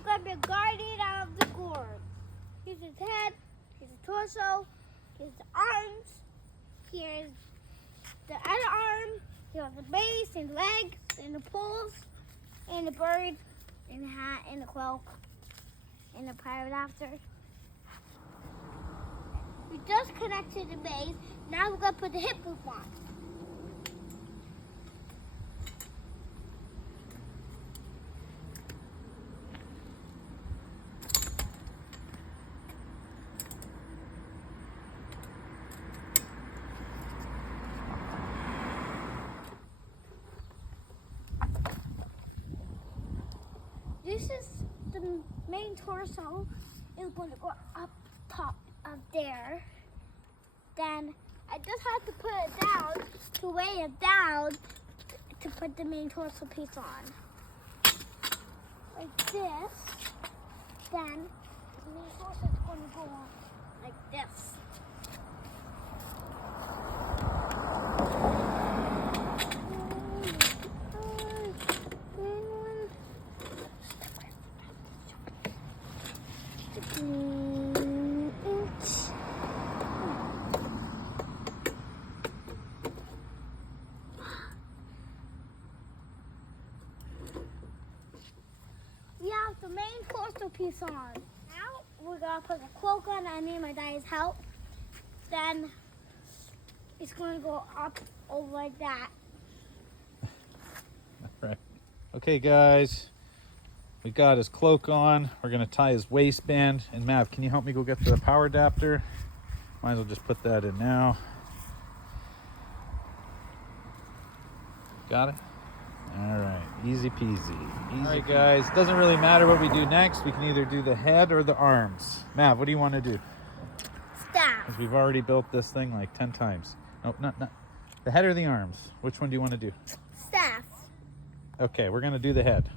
is going to be a guardian of the gourd. Here's his head, here's the torso, here's the arms, here's the other arm, here's the base and the legs and the poles and the bird and the hat and the cloak and the pirate after. We just connected the base. Now we're going to put the hip loop on. This is the main torso. It's going to go up top of there. Then I just have to put it down to weigh it down to put the main torso piece on. Like this. Then the main torso is going to go on like this. We have the main torso piece on. Now we're gonna put the cloak on. I need my daddy's help. Then it's gonna go up over like that. Right. Okay, guys. We got his cloak on. We're gonna tie his waistband. And Mav, can you help me go get the power adapter? Might as well just put that in now. Got it? All right, easy peasy. All right, guys, doesn't really matter what we do next. We can either do the head or the arms. Mav, what do you want to do? Staff. Because we've already built this thing like 10 times. No, not the head or the arms. Which one do you want to do? Staff. Okay, we're gonna do the head.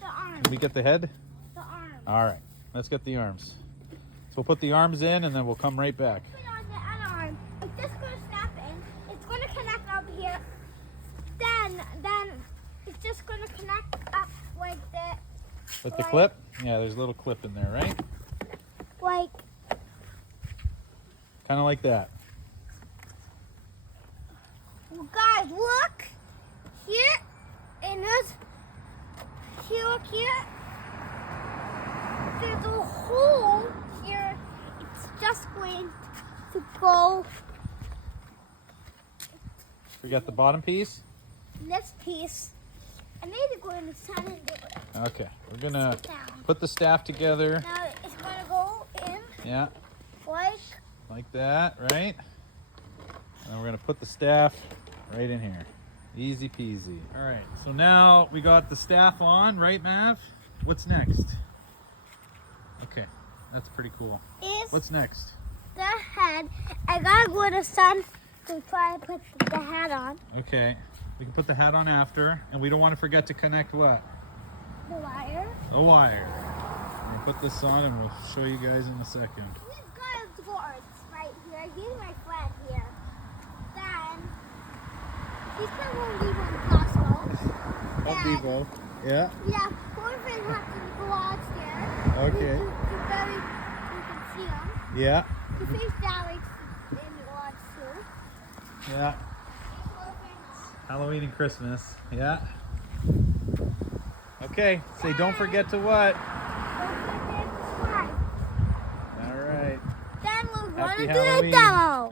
The arms. Can we get the head? The arms. All right, let's get the arms. So we'll put the arms in and then we'll come right back. Put on the other arm. It's just gonna snap in. It's gonna connect up here. Then it's just gonna connect up like that. With the clip? Yeah, there's a little clip in there, right? Like Kind of like that. well, guys, look here, and this here, look here. There's a hole here. It's just going to go We got the bottom piece. in this piece, and then it's going to stand and do it Okay, we're gonna down. put the staff together. Now it's gonna go in Yeah, like that, right? And we're gonna put the staff right in here. Easy peasy. All right, so now we got the staff on, right, Mav? What's next? Okay, that's pretty cool. is What's next? the head. I gotta go to the sun to try and put the hat on. Okay, we can put the hat on after, and we don't want to forget to connect what? The wire. The wire. We're gonna put this on and we'll show you guys in a second. We've got Gourds right here. Here's my friend here. Then he's from Home Depot in Costco. Home Depot. Yeah. Yeah, boyfriend has to go upstairs. Okay. You can see him. Yeah. He face Alex in the garage too. Yeah. He's boyfriend's. Halloween and Christmas. Yeah. Okay. Say don't forget to what? Don't forget to subscribe. All right. Then we're Happy gonna do the Halloween. demo.